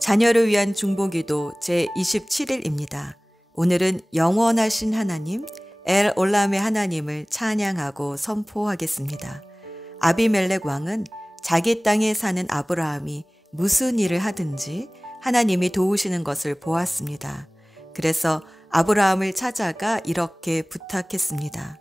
자녀를 위한 중보기도 제27일입니다. 오늘은 영원하신 하나님, 엘 올람의 하나님을 찬양하고 선포하겠습니다. 아비멜렉 왕은 자기 땅에 사는 아브라함이 무슨 일을 하든지 하나님이 도우시는 것을 보았습니다. 그래서 아브라함을 찾아가 이렇게 부탁했습니다.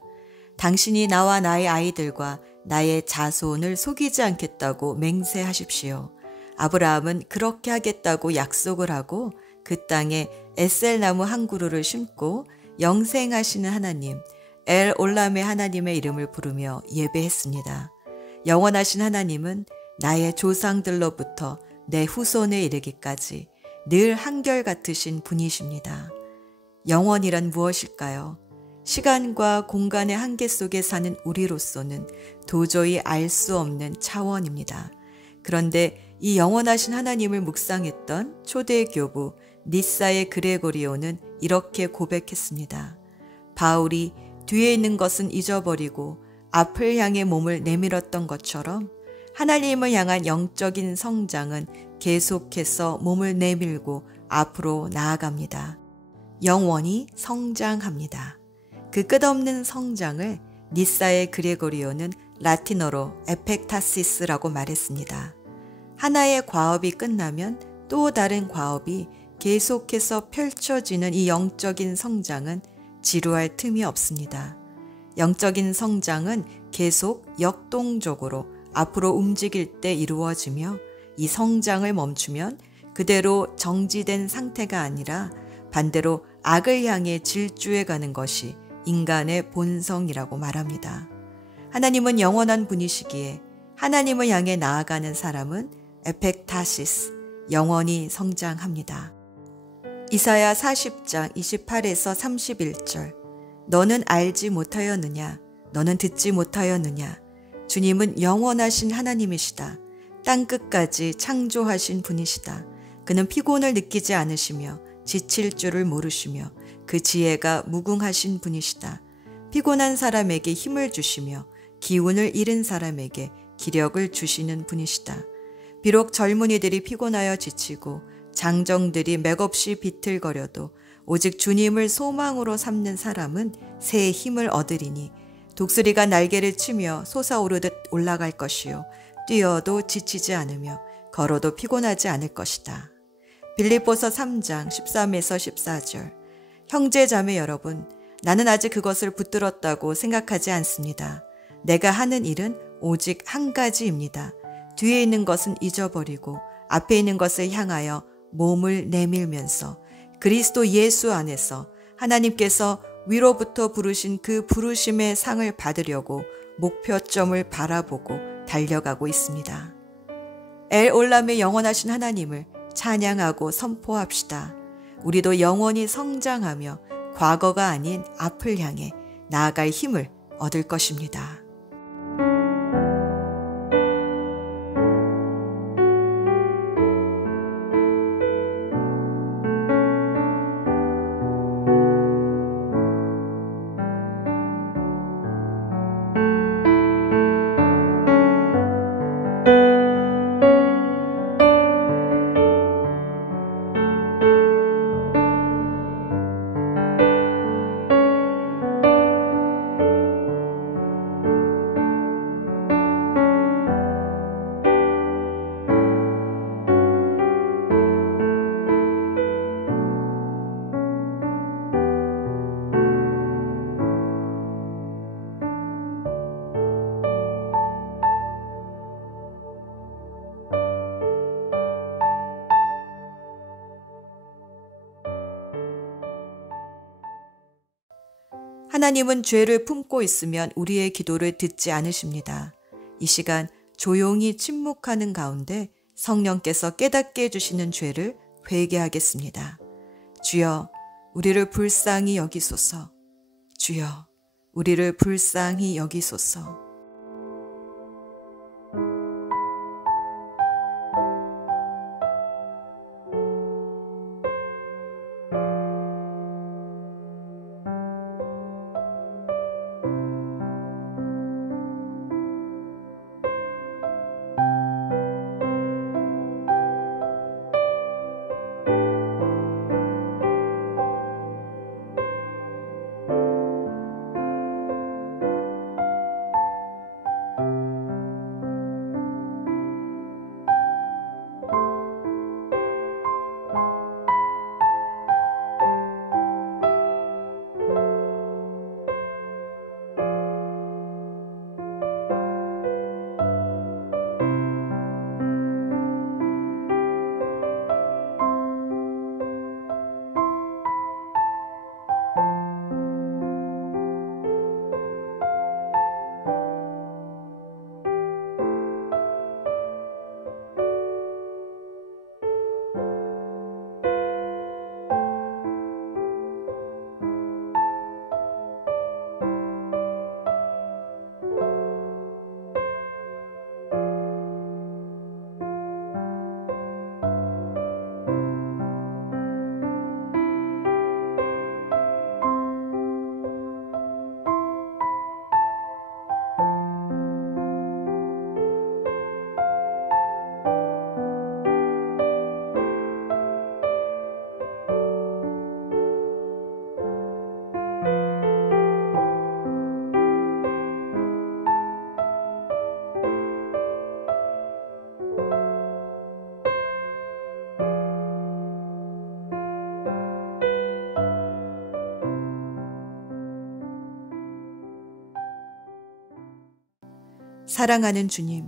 당신이 나와 나의 아이들과 나의 자손을 속이지 않겠다고 맹세하십시오. 아브라함은 그렇게 하겠다고 약속을 하고 그 땅에 에셀나무 한 그루를 심고 영생하시는 하나님, 엘 올람의 하나님의 이름을 부르며 예배했습니다. 영원하신 하나님은 나의 조상들로부터 내 후손에 이르기까지 늘 한결같으신 분이십니다. 영원이란 무엇일까요? 시간과 공간의 한계 속에 사는 우리로서는 도저히 알 수 없는 차원입니다. 그런데 이 영원하신 하나님을 묵상했던 초대 교부 니사의 그레고리오는 이렇게 고백했습니다. 바울이 뒤에 있는 것은 잊어버리고 앞을 향해 몸을 내밀었던 것처럼 하나님을 향한 영적인 성장은 계속해서 몸을 내밀고 앞으로 나아갑니다. 영원히 성장합니다. 그 끝없는 성장을 니사의 그레고리오는 라틴어로 에펙타시스라고 말했습니다. 하나의 과업이 끝나면 또 다른 과업이 계속해서 펼쳐지는 이 영적인 성장은 지루할 틈이 없습니다. 영적인 성장은 계속 역동적으로 앞으로 움직일 때 이루어지며 이 성장을 멈추면 그대로 정지된 상태가 아니라 반대로 악을 향해 질주해 가는 것이 인간의 본성이라고 말합니다. 하나님은 영원한 분이시기에 하나님을 향해 나아가는 사람은 에펙타시스, 영원히 성장합니다. 이사야 40장 28에서 31절. 너는 알지 못하였느냐? 너는 듣지 못하였느냐? 주님은 영원하신 하나님이시다. 땅끝까지 창조하신 분이시다. 그는 피곤을 느끼지 않으시며 지칠 줄을 모르시며 그 지혜가 무궁하신 분이시다. 피곤한 사람에게 힘을 주시며 기운을 잃은 사람에게 기력을 주시는 분이시다. 비록 젊은이들이 피곤하여 지치고 장정들이 맥없이 비틀거려도 오직 주님을 소망으로 삼는 사람은 새 힘을 얻으리니 독수리가 날개를 치며 솟아오르듯 올라갈 것이요 뛰어도 지치지 않으며 걸어도 피곤하지 않을 것이다. 빌립보서 3장 13에서 14절. 형제 자매 여러분, 나는 아직 그것을 붙들었다고 생각하지 않습니다. 내가 하는 일은 오직 한 가지입니다. 뒤에 있는 것은 잊어버리고 앞에 있는 것을 향하여 몸을 내밀면서 그리스도 예수 안에서 하나님께서 위로부터 부르신 그 부르심의 상을 받으려고 목표점을 바라보고 달려가고 있습니다. 엘 올람의 영원하신 하나님을 찬양하고 선포합시다. 우리도 영원히 성장하며 과거가 아닌 앞을 향해 나아갈 힘을 얻을 것입니다. 하나님은 죄를 품고 있으면 우리의 기도를 듣지 않으십니다. 이 시간 조용히 침묵하는 가운데 성령께서 깨닫게 해주시는 죄를 회개하겠습니다. 주여, 우리를 불쌍히 여기소서. 주여, 우리를 불쌍히 여기소서. 사랑하는 주님,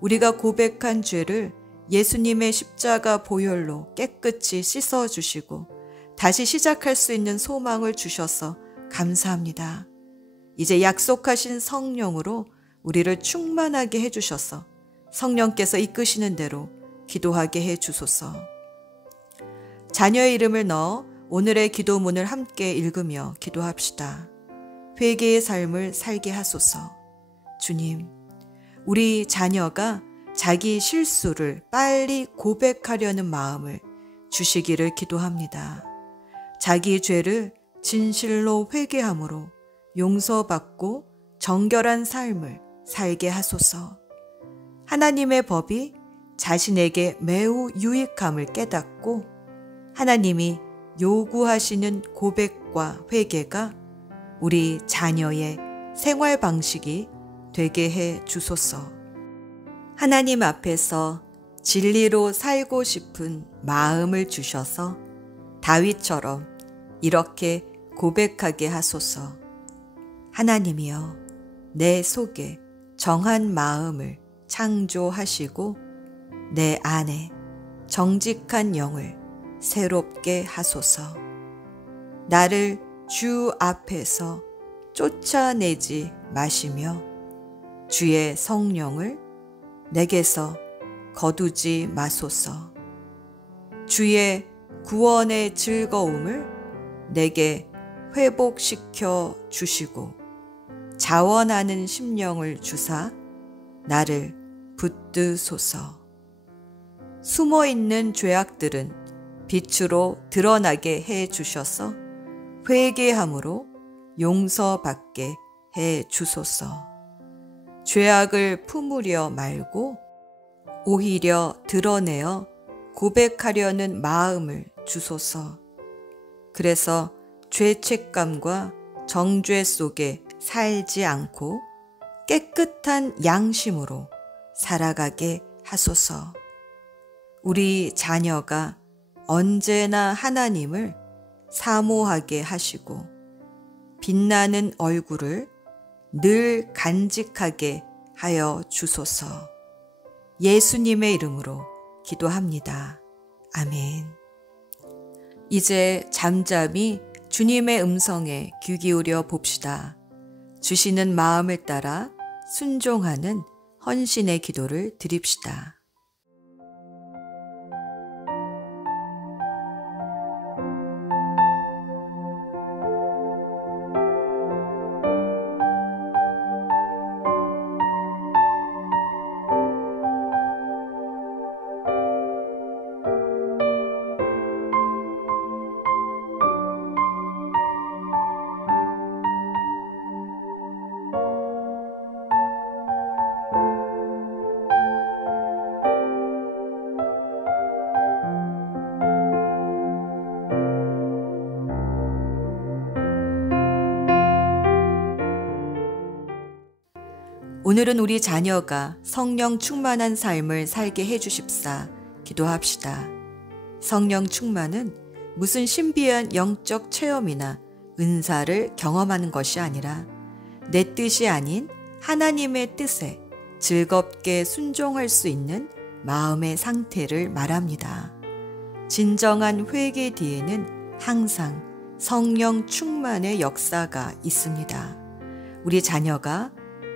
우리가 고백한 죄를 예수님의 십자가 보혈로 깨끗이 씻어주시고 다시 시작할 수 있는 소망을 주셔서 감사합니다. 이제 약속하신 성령으로 우리를 충만하게 해주셔서 성령께서 이끄시는 대로 기도하게 해주소서. 자녀의 이름을 넣어 오늘의 기도문을 함께 읽으며 기도합시다. 회개의 삶을 살게 하소서. 주님, 우리 자녀가 자기 실수를 빨리 고백하려는 마음을 주시기를 기도합니다. 자기 죄를 진실로 회개함으로 용서받고 정결한 삶을 살게 하소서. 하나님의 법이 자신에게 매우 유익함을 깨닫고 하나님이 요구하시는 고백과 회개가 우리 자녀의 생활 방식이 되게 해 주소서. 하나님 앞에서 진리로 살고 싶은 마음을 주셔서 다윗처럼 이렇게 고백하게 하소서. 하나님이여, 내 속에 정한 마음을 창조하시고 내 안에 정직한 영을 새롭게 하소서. 나를 주 앞에서 쫓아내지 마시며 주의 성령을 내게서 거두지 마소서. 주의 구원의 즐거움을 내게 회복시켜 주시고 자원하는 심령을 주사 나를 붙드소서. 숨어있는 죄악들은 빛으로 드러나게 해 주셔서 회개함으로 용서받게 해 주소서. 죄악을 품으려 말고 오히려 드러내어 고백하려는 마음을 주소서. 그래서 죄책감과 정죄 속에 살지 않고 깨끗한 양심으로 살아가게 하소서. 우리 자녀가 언제나 하나님을 사모하게 하시고 빛나는 얼굴을 늘 간직하게 하여 주소서. 예수님의 이름으로 기도합니다. 아멘. 이제 잠잠히 주님의 음성에 귀 기울여 봅시다. 주시는 마음을 따라 순종하는 헌신의 기도를 드립시다. 오늘은 우리 자녀가 성령 충만한 삶을 살게 해주십사 기도합시다. 성령 충만은 무슨 신비한 영적 체험이나 은사를 경험하는 것이 아니라 내 뜻이 아닌 하나님의 뜻에 즐겁게 순종할 수 있는 마음의 상태를 말합니다. 진정한 회개 뒤에는 항상 성령 충만의 역사가 있습니다. 우리 자녀가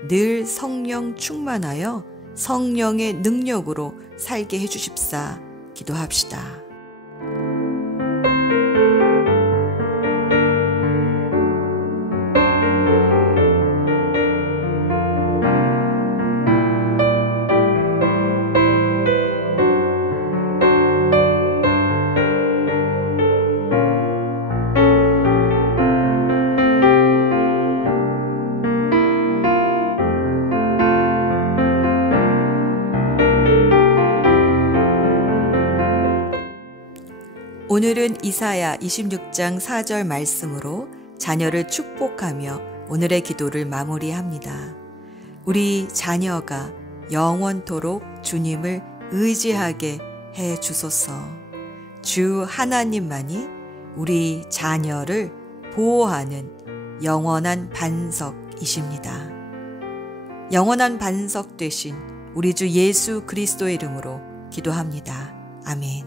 늘 성령 충만하여 성령의 능력으로 살게 해주십사 기도합시다. 오늘은 이사야 26장 4절 말씀으로 자녀를 축복하며 오늘의 기도를 마무리합니다. 우리 자녀가 영원토록 주님을 의지하게 해 주소서. 주 하나님만이 우리 자녀를 보호하는 영원한 반석이십니다. 영원한 반석 되신 우리 주 예수 그리스도의 이름으로 기도합니다. 아멘.